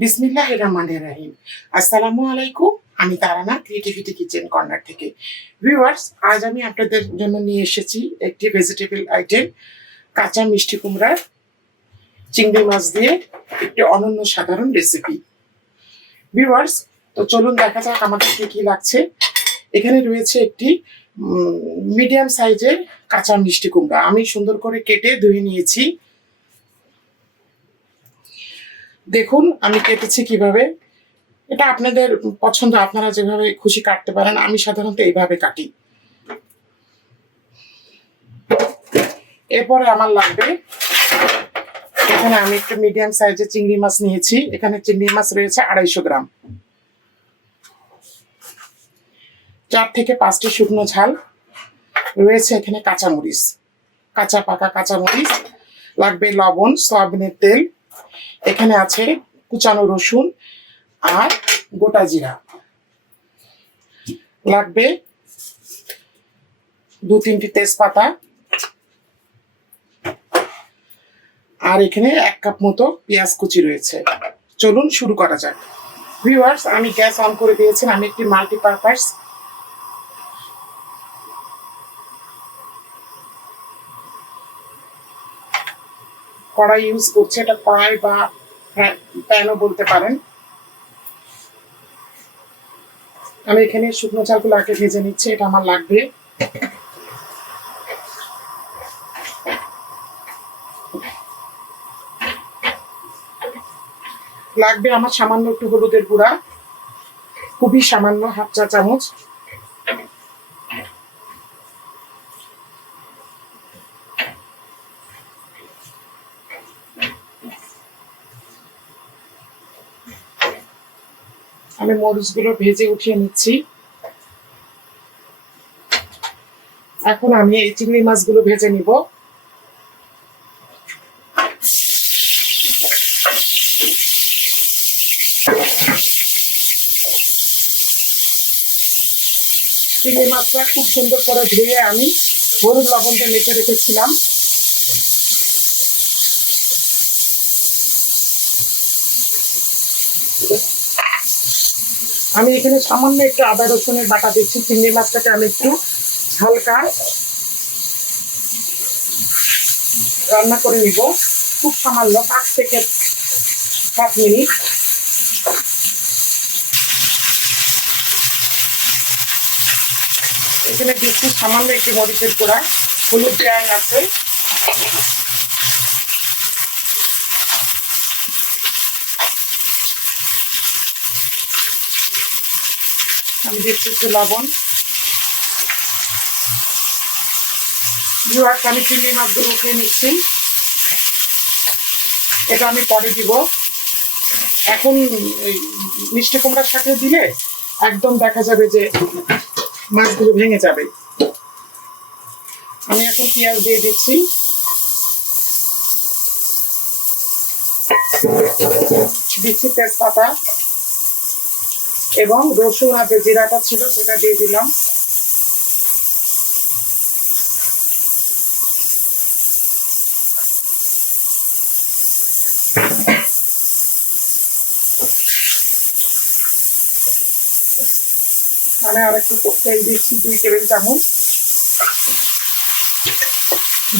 বিসমিল্লাহ রহমান রাহিম। আসসালামু আলাইকুম আমি তারানা ক্রিয়েটিভিটি কিচেন কর্নার থেকে। ভিউয়ার্স আজ আমি আপনাদের জন্য নিয়ে এসেছি একটি ভেজিটেবল আইটেম কাঁচা মিষ্টি কুমড়ার চিংড়ি মাছ দিয়ে একটি অনন্য সাধারণ রেসিপি ভিউয়ার্স তো চলুন দেখা যাক আমাদের কি কি লাগছে। এখানে রয়েছে একটি মিডিয়াম সাইজের কাঁচা মিষ্টি কুমড়া। আমি সুন্দর করে কেটে ধুয়ে নিয়েছি। দেখুন, আমি কেটেছি কীভাবে। এটা আপনাদের পছন্দ, আপনারা যেভাবে খুশি কাটতে পারেন, আমি সাধারণত এইভাবে কাটি। এরপরে আমার লাগবে, এখানে আমি একটু মিডিয়াম সাইজের চিংড়ি মাছ নিয়েছি, এখানে চিংড়ি মাছ রয়েছে আড়াইশো গ্রাম। চার থেকে পাঁচটি শুকনো ঝাল, রয়েছে এখানে কাঁচামরিচ। কাঁচা পাকা কাঁচামরিচ, লাগবে লবণ, সয়াবিনের তেল এখানে আছে কুচানো রসুন আর গোটা জিরা। লাগবে দু তিনটি তেজপাতা। আর এখানে এক কাপ মতো পেঁয়াজ কুচি রয়েছে। চলুন শুরু করা যাক। ভিউয়ার্স আমি গ্যাস অন করে দিয়েছি। আমি একটি মাল্টিপারপাস কড়াই ইউজ করছে, এটা কড়াই বা প্যানও বলতে পারেন। আমি এখানে শুকনো চালগুলো আগে ভেজে নিচ্ছি, এটা আমার লাগবে। লাগবে আমার সামান্য একটু হলুদের গুঁড়া, খুবই সামান্য হাফ চা চামচ। আমি মরিচগুলো ভেজে উঠিয়ে নিচ্ছি। এখন আমি এই চিংড়ি মাছগুলো ভেজে নিব। চিংড়ি মাছটা খুব সুন্দর করে ধুয়ে আমি হলুদ লবণটা মেখে রেখেছিলাম। আমি এখানে সামান্য একটু আদা রসুনের বাটা দিচ্ছি, চিংড়ি মাছটাকে আমি একটু হালকা রান্না করে নিব। খুব সামান্য, পাঁচ থেকে সাত মিনিট। এখানে দিচ্ছি সামান্য একটু মরিচের গুঁড়া, হলুদ দেওয়া আছে। আমি দিচ্ছি লবণ। ভিউয়ার্স আমি চিংড়ি মাছগুলো উঠিয়ে নিচ্ছি। এটা আমি পরে দিব। এখন মিষ্টি কুমড়ার সাথে দিলে একদম দেখা যাবে যে মাছগুলো ভেঙে যাবে। আমি এখন পেঁয়াজ দিয়ে দিচ্ছি। দিচ্ছি তেজপাতা। এবং রসুন আর যে জিরাটা ছিল সেটা দিয়ে দিলাম। মানে আর একটু তেল দিচ্ছি, দুই টেবিল চামচ।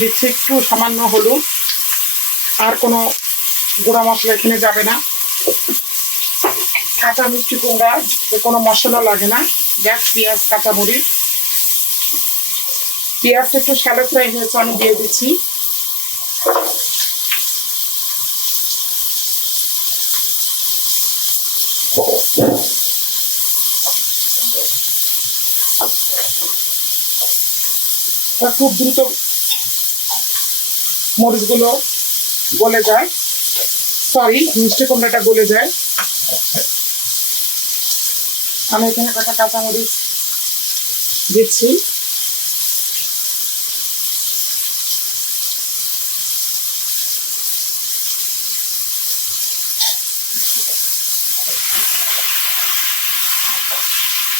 দিচ্ছি একটু সামান্য হলুদ। আর কোনো গুঁড়া মশলা এখানে যাবে না। কাঁচা মিষ্টি কুমড়া, যে কোনো মশলা লাগে না। গ্যাস পেঁয়াজ কাঁচা মরিচ পেঁয়াজ একটু শ্যালো ফ্রাই হয়েছে, আমি দিয়ে দিচ্ছি। খুব দ্রুত মরিচগুলো গলে যায়। সরি মিষ্টি কুমড়াটা গলে যায়। আমি এখানে কটা কাঁচামরিচ দিচ্ছি।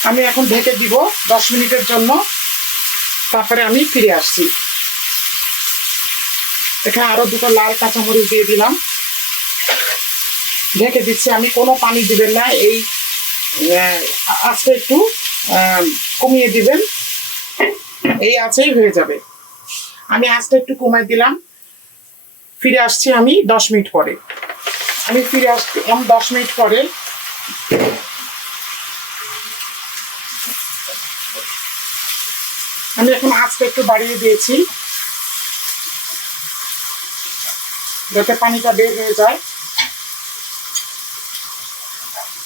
আমি এখন ঢেকে দিব দশ মিনিটের জন্য। তারপরে আমি ফিরে আসছি। এখানে আরও দুটো লাল কাঁচামরিচ দিয়ে দিলাম। ঢেকে দিচ্ছি। আমি কোনো পানি দিবেন না। এই আজকে একটু কমিয়ে দিবেন। এই আছেই হয়ে যাবে। আমি আজটা একটু কমাই দিলাম। ফিরে আসছি আমি দশ মিনিট পরে। আমি ফিরে আসলাম দশ মিনিট পরে। আমি এখন আঁচটা একটু বাড়িয়ে দিয়েছি। যাতে পানিটা বের হয়ে যায়।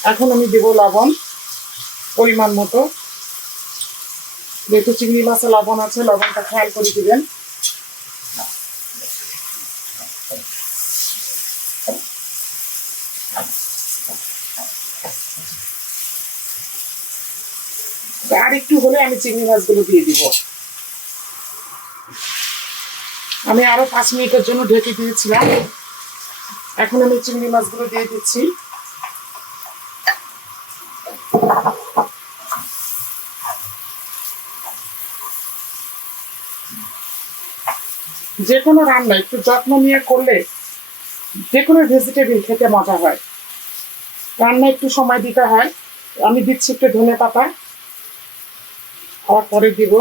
এখন আমি দেব লবণ, পরিমাণ মতো। যেহেতু চিংড়ি মাছে লবণ আছে, লবণটা খেয়াল করে দিবেন। আর একটু হলে আমি চিংড়ি মাছগুলো দিয়ে দিব। আমি আরও পাঁচ মিনিটের জন্য ঢেকে দিয়েছিলাম। এখন আমি চিংড়ি মাছগুলো দিয়ে দিচ্ছি। যে কোনো রান্না একটু যত্ন নিয়ে করলে যে কোনো ভেজিটেবিল খেতে মজা হয়। রান্না একটু সময় দিতে হয়। আমি দিচ্ছি একটু ধনে পাতা। খাওয়ার পরে দিব।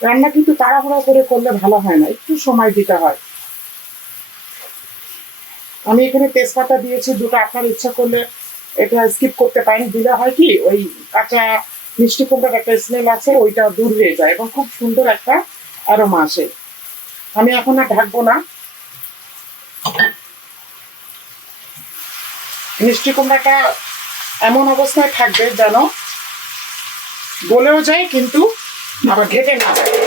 রান্না কিন্তু তাড়াহুড়া করে করলে ভালো হয় না, একটু সময় দিতে হয়। আমি এখানে তেজপাতা দিয়েছি, দুটো আপনার ইচ্ছা করলে এটা স্কিপ করতে পারেন। দিলে হয় কি, ওই কাঁচা মিষ্টি কুমড়ার একটা স্মেল আছে ওইটা দূর হয়ে যায় এবং খুব সুন্দর একটা আরও আসে। আমি এখন আর ঢাকবো না। মিষ্টি কুমড়াটা এমন অবস্থায় থাকবে যেন গলেও যায় কিন্তু আবার ঘেটে না যায়।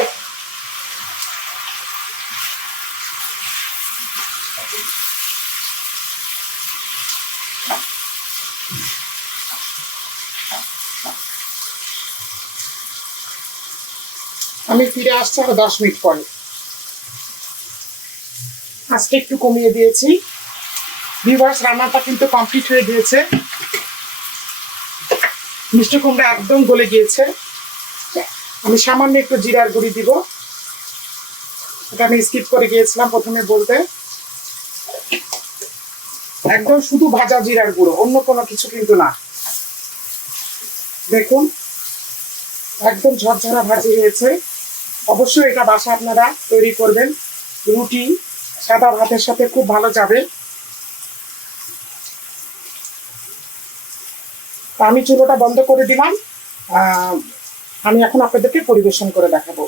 আমি ফিরে আসছি আরও দশ মিনিট পরে। আজকে একটু কমিয়ে দিয়েছি। ভিভার্স রান্নাটা কিন্তু কমপ্লিট হয়ে গিয়েছে। মিষ্টি কুমড়া একদম গলে গিয়েছে। আমি সামান্য একটু জিরার গুঁড়ি দিব। এটা আমি স্কিপ করে গিয়েছিলাম প্রথমে বলতে। একদম শুধু ভাজা জিরার গুঁড়ো, অন্য কোনো কিছু কিন্তু না। দেখুন, একদম ঝরঝরা ভাজি হয়েছে। অবশ্যই এটা বাসা আপনারা তৈরি করবেন। রুটি, সাদা ভাতের সাথে খুব ভালো যাবে। আমি চুলোটা বন্ধ করে দিলাম। আমি এখন আপনাদেরকে পরিবেশন করে দেখাবো।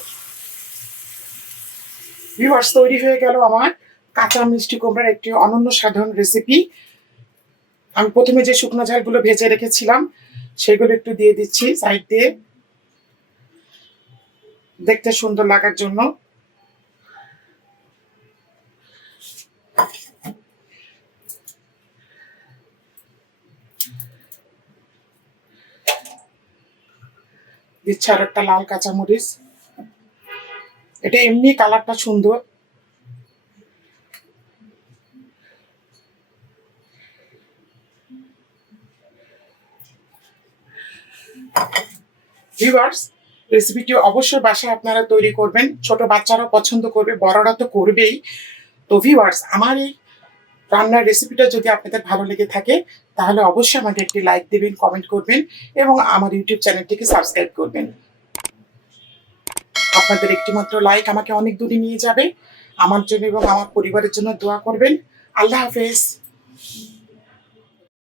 ভিউয়ার্স তৈরি হয়ে গেল আমার কাঁচা মিষ্টি কুমড়ার একটি অনন্য সাধারণ রেসিপি আমি প্রথমে যে শুকনো ঝালগুলো ভেজে রেখেছিলাম, সেগুলো একটু দিয়ে দিচ্ছি সাইড দিয়ে। দেখতে সুন্দর লাগার জন্য। দিচ্ছে আর একটা লাল কাঁচামরিচ। এটা এমনি কালারটা সুন্দর। ভিউয়ার্স রেসিপিটি অবশ্যই বাসায় আপনারা তৈরি করবেন। ছোট বাচ্চারাও পছন্দ করবে, বড়রা তো করবেই। তো ভিউয়ার্স আমার এই রান্নার রেসিপিটা যদি আপনাদের ভালো লেগে থাকে, তাহলে অবশ্যই আমাকে একটি লাইক দেবেন কমেন্ট করবেন এবং আমার ইউটিউব চ্যানেলটিকে সাবস্ক্রাইব করবেন। আপনাদের একটি মাত্র লাইক আমাকে অনেক দূরে নিয়ে যাবে। আমার জন্য এবং আমার পরিবারের জন্য দোয়া করবেন। আল্লাহ হাফেজ।